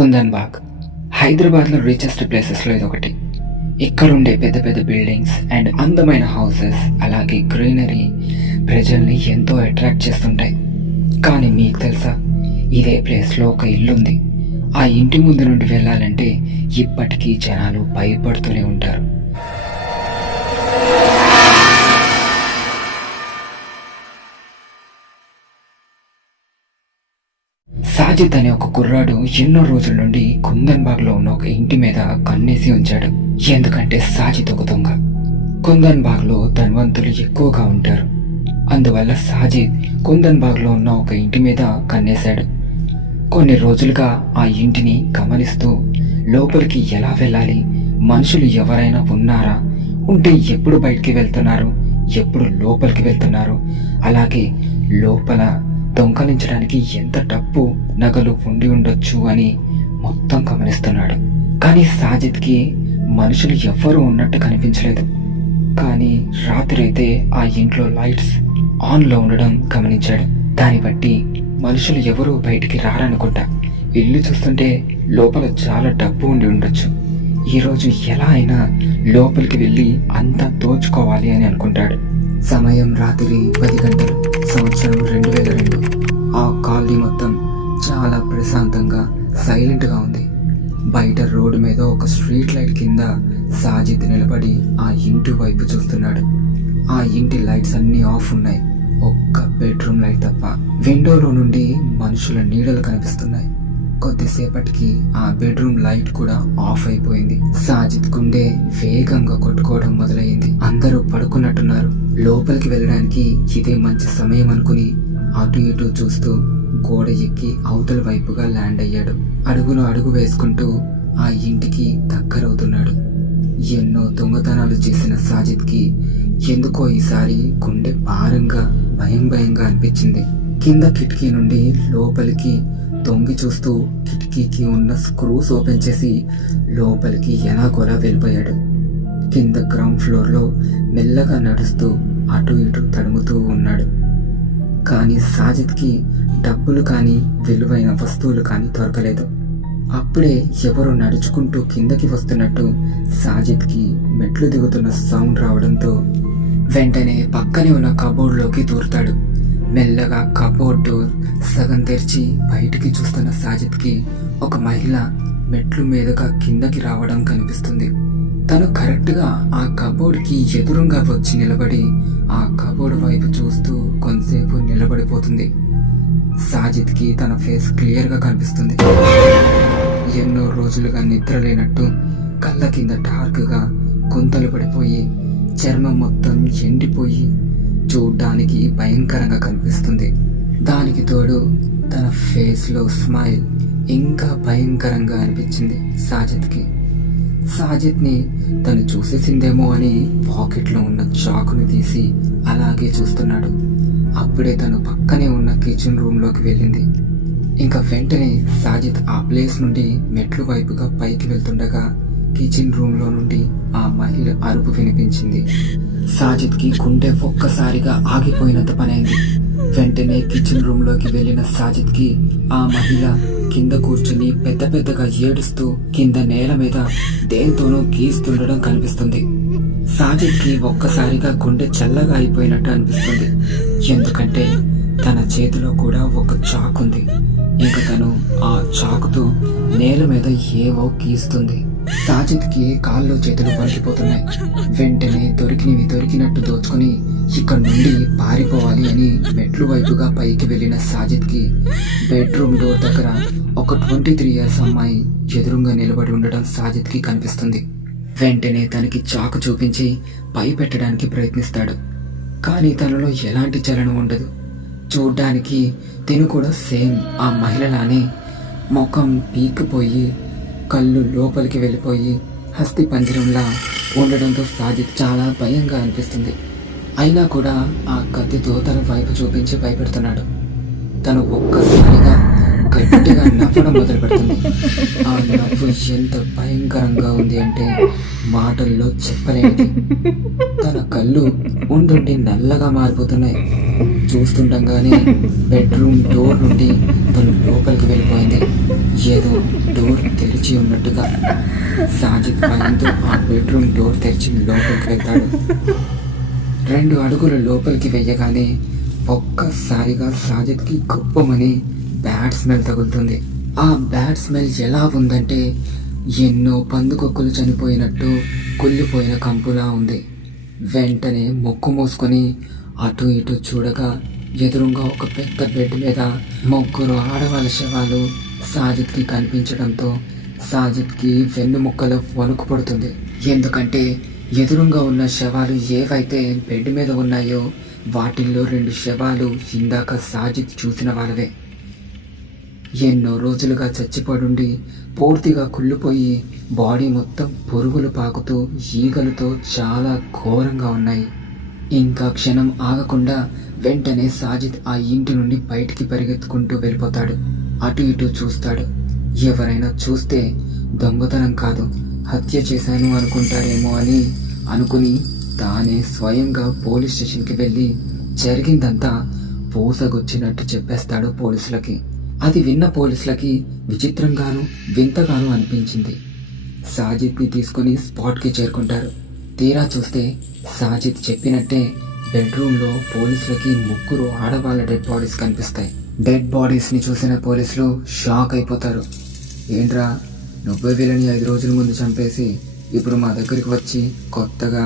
కుందన్ బాగ్ హైదరాబాద్లో రిచెస్ట్ ప్లేసెస్లో ఇదొకటి. ఇక్కడుండే పెద్ద పెద్ద బిల్డింగ్స్ అండ్ అందమైన హౌసెస్ అలాగే గ్రీనరీ ప్రజల్ని ఎంతో అట్రాక్ట్ చేస్తుంటాయి. కానీ మీకు తెలుసా, ఇదే ప్లేస్లో ఒక ఇల్లు ఉంది. ఆ ఇంటి ముందు నుండి వెళ్ళాలంటే ఇప్పటికీ జనాలు భయపడుతూనే ఉంటారు. సాజిద్ అనే ఒక కుర్రాడు ఎన్నో రోజుల నుండి కుందన్ బాగ్లో ఉన్న ఒక ఇంటి మీద కన్నేసి ఉంచాడు. ఎందుకంటే సాజిద్ ఒక దొంగ. కుందన్ బాగ్లో ధనవంతులు ఎక్కువగా ఉంటారు. అందువల్ల సాజిద్ కుందన్ బాగ్లో ఉన్న ఒక ఇంటి మీద కన్నేశాడు. కొన్ని రోజులుగా ఆ ఇంటిని గమనిస్తూ లోపలికి ఎలా వెళ్ళాలి, మనుషులు ఎవరైనా ఉన్నారా, ఉంటే ఎప్పుడు బయటికి వెళ్తున్నారు, ఎప్పుడు లోపలికి వెళ్తున్నారు, అలాగే లోపల దొంగలించడానికి ఎంత డబ్బు నగలు ఉండి ఉండొచ్చు అని మొత్తం గమనిస్తున్నాడు. కానీ సాజిద్కి మనుషులు ఎవ్వరూ ఉన్నట్టు కనిపించలేదు. కానీ రాత్రి అయితే ఆ ఇంట్లో లైట్స్ ఆన్లో ఉండడం గమనించాడు. దాన్ని బట్టి మనుషులు ఎవరూ బయటికి రారనుకుంటా. ఇల్లు చూస్తుంటే లోపల చాలా డబ్బు ఉండి ఉండొచ్చు. ఈరోజు ఎలా అయినా లోపలికి వెళ్ళి అంతా దోచుకోవాలి అని అనుకుంటాడు. సమయం రాత్రి 10 గంటలు, సంవత్సరం 2002. ఆ కాలనీ మొత్తం చాలా ప్రశాంతంగా సైలెంట్గా ఉంది. బయట రోడ్డు మీద ఒక స్ట్రీట్ లైట్ కింద సాజిద్ నిలబడి ఆ ఇంటి వైపు చూస్తున్నాడు. ఆ ఇంటి లైట్స్ అన్నీ ఆఫ్ ఉన్నాయి, ఒక్క బెడ్రూమ్ లైట్ తప్ప. విండోలో నుండి మనుషుల నీడలు కనిపిస్తున్నాయి. కొద్దిసేపటికి ఆ బెడ్రూమ్ లైట్ కూడా ఆఫ్ అయిపోయింది. సాజిద్ గుండె వేగంగా కొట్టుకోవడం మొదలైంది. అందరూ పడుకున్నట్టున్నారు. లోపలికి వెళ్ళడానికి ఇదే మంచి సమయం అనుకుని అటు ఇటు చూస్తూ గోడ ఎక్కి అవతల వైపుగా ల్యాండ్ అయ్యాడు. అడుగులో అడుగు వేసుకుంటూ ఆ ఇంటికి దగ్గరవుతున్నాడు. ఎన్నో దొంగతనాలు చేసిన సాజిద్కి ఎందుకో ఈసారి గుండె భారంగా భయంగా అనిపించింది. కింద కిటికీ నుండి లోపలికి తొంగి చూస్తూ కిటికీకి ఉన్న స్క్రూస్ ఓపెన్ చేసి లోపలికి ఎలాగోలా వెళ్ళిపోయాడు. కింద గ్రౌండ్ ఫ్లోర్లో మెల్లగా నడుస్తూ అటు ఇటు తడుముతూ ఉన్నాడు. కానీ సాజిద్కి డబ్బులు కానీ విలువైన వస్తువులు కానీ దొరకలేదు. అప్పుడే ఎవరో నడుచుకుంటూ కిందకి వస్తున్నట్టు సాజిద్కి మెట్లు దిగుతున్న సౌండ్ రావడంతో వెంటనే పక్కనే ఉన్న కబోర్డ్లోకి దూరుతాడు. మెల్లగా కబోర్డ్ డోర్ సగం తెరిచి బయటికి చూస్తున్న సాజిద్కి ఒక మహిళ మెట్లు మీదుగా కిందకి రావడం కనిపిస్తుంది. తను కరెక్ట్గా ఆ కబోర్డ్కి ఎదురుగా వచ్చి నిలబడి ఆ కబోర్డ్ వైపు చూస్తూ కొంతసేపు నిలబడిపోతుంది. సాజిద్కి తన ఫేస్ క్లియర్గా కనిపిస్తుంది. ఎన్నో రోజులుగా నిద్ర లేనట్టు కళ్ళ కింద డార్క్గా గుంతలు పడిపోయి చర్మం మొత్తం ఎండిపోయి చూడ్డానికి భయంకరంగా కనిపిస్తుంది. దానికి తోడు తన ఫేస్లో స్మైల్ ఇంకా భయంకరంగా అనిపించింది సాజిద్కి. సాజిద్ని తను చూసేసిందేమో అని పాకెట్లో ఉన్న చాకుని తీసి అలాగే చూస్తున్నాడు. అప్పుడే తను పక్కనే ఉన్న కిచెన్ రూమ్లోకి వెళ్ళింది. ఇంకా వెంటనే సాజిద్ ఆ ప్లేస్ నుండి మెట్లు వైపుగా పైకి వెళ్తుండగా కిచెన్ రూమ్లో నుండి ఆ మహిళ అరుపు వినిపించింది. సాజిద్కి గుండె ఒక్కసారిగా ఆగిపోయినంత పనైంది. వెంటనే కిచెన్ రూమ్లోకి వెళ్ళిన సాజిద్కి ఆ మహిళ కింద కూర్చుని పెద్దగా ఏడుస్తూ కింద నేల మీద దేంతోనో గీస్తుండడం కనిపిస్తుంది. సాజిద్కి ఒక్కసారిగా గుండె చల్లగా అయిపోయినట్టు అనిపిస్తుంది. ఎందుకంటే తన చేతిలో కూడా ఒక చాకుంది. ఇంక తను ఆ చాకుతో నేల మీద ఏవో గీస్తుంది. సాజిద్కి కాళ్ళు చేతులు వణికిపోతున్నాయి. వెంటనే దొరికినట్టు దోచుకుని ఇక్కడి నుండి పారిపోవాలి అని మెట్లు వైపుగా పైకి వెళ్ళిన సాజిద్కి బెడ్రూమ్ డోర్ దగ్గర ఒక 23 years అమ్మాయి ఎదురుగా నిలబడి ఉండడం సాజిద్కి కనిపిస్తుంది. వెంటనే తనకి చాకు చూపించి భయపెట్టడానికి ప్రయత్నిస్తాడు. కానీ తనలో ఎలాంటి చలనం ఉండదు. చూడ్డానికి తిను కూడా సేమ్ ఆ మహిళలానే ముఖం పీకిపోయి కళ్ళు లోపలికి వెళ్ళిపోయి హస్తి పంజరంలా ఉండడంతో సాజిద్ చాలా భయంగా అనిపిస్తుంది. అయినా కూడా ఆ కత్తితో తన వైపు చూపించి భయపెడుతున్నాడు. తను ఒక్కసారిగా గట్టిగా నవ్వడం మొదలు పెడుతుంది. ఆ నవ్వు ఎంత భయంకరంగా ఉంది అంటే మాటల్లో చెప్పలేనిది. తన కళ్ళు ఉండుండి నల్లగా మారిపోతున్నాయి. చూస్తుండగానే బెడ్రూమ్ డోర్ నుండి తను లోపలికి వెళ్ళిపోయింది. ఏదో డోర్ తెరిచి ఉన్నట్టుగా. సాజిద్ భయంతో ఆ బెడ్రూమ్ డోర్ తెరిచి లోపలికి వెళ్తాడు. 2 అడుగులు లోపలికి వెయ్యగానే ఒక్కసారిగా సాజిద్కి కుప్పమని బ్యాడ్ స్మెల్ తగులుతుంది. ఆ బ్యాడ్ స్మెల్ ఎలా ఉందంటే ఎన్నో పందుకొక్కులు చనిపోయినట్టు కుళ్ళిపోయిన కంపులా ఉంది. వెంటనే ముక్కు మూసుకొని అటు ఇటు చూడగా ఎదురుగా ఒక పెద్ద బెడ్ మీద 3 ఆడవాళ్ళ శవాలు సాజిద్కి కనిపించడంతో సాజిద్కి వెన్నుముక్కలో వణుకు పడుతుంది. ఎందుకంటే ఎదురుగా ఉన్న శవాలు ఏవైతే బెడ్ మీద ఉన్నాయో వాటిల్లో 2 శవాలు ఇందాక సాజిద్ చూసిన వాళ్ళవే. ఎన్నో రోజులుగా చచ్చిపడుండి పూర్తిగా కుళ్ళిపోయి బాడీ మొత్తం పురుగులు పాకుతూ ఈగలతో చాలా ఘోరంగా ఉన్నాయి. ఇంకా క్షణం ఆగకుండా వెంటనే సాజిద్ ఆ ఇంటి నుండి బయటికి పరిగెత్తుకుంటూ వెళ్ళిపోతాడు. అటు ఇటు చూస్తాడు. ఎవరైనా చూస్తే దొంగతనం కాదు హత్య చేశాను అనుకుంటారేమో అని అనుకుని తానే స్వయంగా పోలీస్ స్టేషన్కి వెళ్ళి జరిగిందంతా పూసగొచ్చినట్టు చెప్పేస్తాడు పోలీసులకి. అది విన్న పోలీసులకి విచిత్రంగాను వింతగాను అనిపించింది. సాజిద్ని తీసుకుని స్పాట్కి చేరుకుంటారు. తీరా చూస్తే సాజిద్ చెప్పినట్టే బెడ్రూమ్లో పోలీసులకి 3 ఆడవాళ్ళ డెడ్ బాడీస్ కనిపిస్తాయి. డెడ్ బాడీస్ని చూసిన పోలీసులు షాక్ అయిపోతారు. ఏంట్రా, నువ్వే వీళ్ళని 5 రోజుల ముందు చంపేసి ఇప్పుడు మా దగ్గరికి వచ్చి కొత్తగా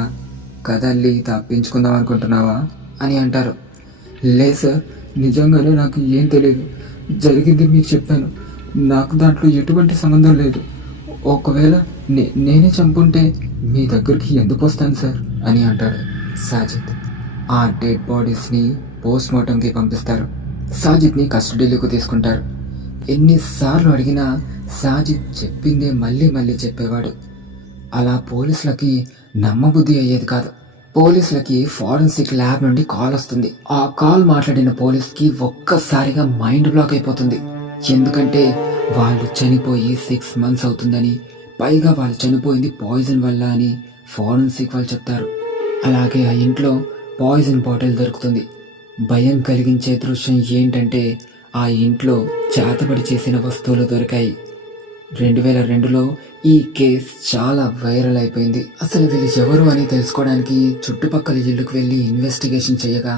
కదల్లి తప్పించుకుందాం అనుకుంటున్నావా అని అంటారు. లేదు సార్, నిజంగానే నాకు ఏం తెలియదు. జరిగింది మీకు చెప్పాను. నాకు దాంట్లో ఎటువంటి సంబంధం లేదు. ఒకవేళ నేనే చంపుంటే మీ దగ్గరికి ఎందుకు వస్తాను సార్ అని అంటాడు సాజిద్. ఆ డెడ్ బాడీస్ని పోస్ట్మార్టంకి పంపిస్తారు. సాజిద్ని కస్టడీలోకి తీసుకుంటారు. ఎన్నిసార్లు అడిగినా సాజిద్ చెప్పిందే మళ్ళీ మళ్ళీ చెప్పేవాడు. అలా పోలీసులకి నమ్మబుద్ధి అయ్యేది కాదు. పోలీసులకి ఫారెన్సిక్ ల్యాబ్ నుండి కాల్ వస్తుంది. ఆ కాల్ మాట్లాడిన పోలీస్కి ఒక్కసారిగా మైండ్ బ్లాక్ అయిపోతుంది. ఎందుకంటే వాళ్ళు చనిపోయి 6 months అవుతుందని, పైగా వాళ్ళు చనిపోయింది పాయిజన్ వల్ల అని ఫారెన్సిక్ వాళ్ళు చెప్తారు. అలాగే ఆ ఇంట్లో పాయిజన్ బాటిల్ దొరుకుతుంది. భయం కలిగించే దృశ్యం ఏంటంటే ఆ ఇంట్లో చేతబడి చేసిన వస్తువులు దొరికాయి. 2002లో ఈ కేస్ చాలా వైరల్ అయిపోయింది. అసలు వీళ్ళు ఎవరు అని తెలుసుకోవడానికి చుట్టుపక్కల ఇళ్ళకు వెళ్ళి ఇన్వెస్టిగేషన్ చేయగా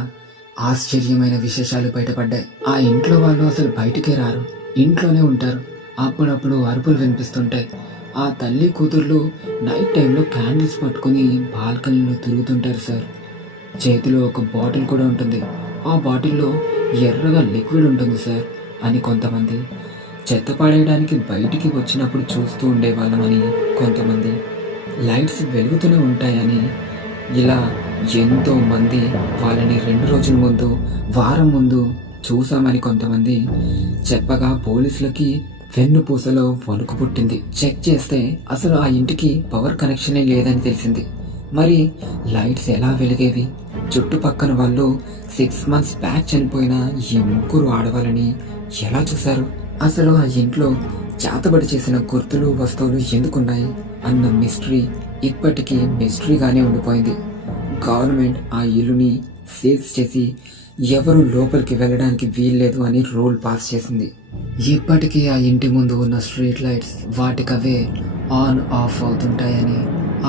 ఆశ్చర్యమైన విశేషాలు బయటపడ్డాయి. ఆ ఇంట్లో వాళ్ళు అసలు బయటికే రారు, ఇంట్లోనే ఉంటారు. అప్పుడప్పుడు అరుపులు వినిపిస్తుంటాయి. ఆ తల్లి కూతుర్లు నైట్ టైంలో క్యాండిల్స్ పట్టుకుని బాల్కనీలో తిరుగుతుంటారు సార్. చేతిలో ఒక బాటిల్ కూడా ఉంటుంది. ఆ బాటిల్లో ఎర్రగా లిక్విడ్ ఉంటుంది సార్ అని కొంతమంది, చెత్త పడేయడానికి బయటికి వచ్చినప్పుడు చూస్తూ ఉండేవాళ్ళమని కొంతమంది, లైట్స్ వెలుగుతూనే ఉంటాయని, ఇలా ఎంతో మంది వాళ్ళని 2 రోజుల ముందు, వారం ముందు చూసామని కొంతమంది చెప్పగా పోలీసులకి వెన్నుపూసలో వణుకు పుట్టింది. చెక్ చేస్తే అసలు ఆ ఇంటికి పవర్ కనెక్షనే లేదని తెలిసింది. మరి లైట్స్ ఎలా వెలిగేవి? చుట్టుపక్కన వాళ్ళు 6 months బ్యాక్ చనిపోయిన ఈ 3 ఆడవాళ్ళని ఎలా చూశారు? అసలు ఆ ఇంట్లో చేతబడి చేసిన గుర్తులు, వస్తువులు ఎందుకున్నాయి అన్న మిస్టరీ ఇప్పటికీ మిస్టరీగానే ఉండిపోయింది. గవర్నమెంట్ ఆ ఇల్లుని సీల్స్ చేసి ఎవరు లోపలికి వెళ్ళడానికి వీల్లేదు అని రూల్ పాస్ చేసింది. ఇప్పటికీ ఆ ఇంటి ముందు ఉన్న స్ట్రీట్ లైట్స్ వాటికవే ఆన్ ఆఫ్ అవుతుంటాయని,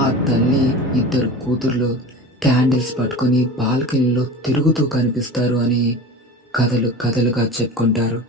ఆ తల్లి 2 కూతుర్లు క్యాండిల్స్ పట్టుకొని బాల్కనీలో తిరుగుతూ కనిపిస్తారు అని కథలుగా చెప్పుకుంటారు.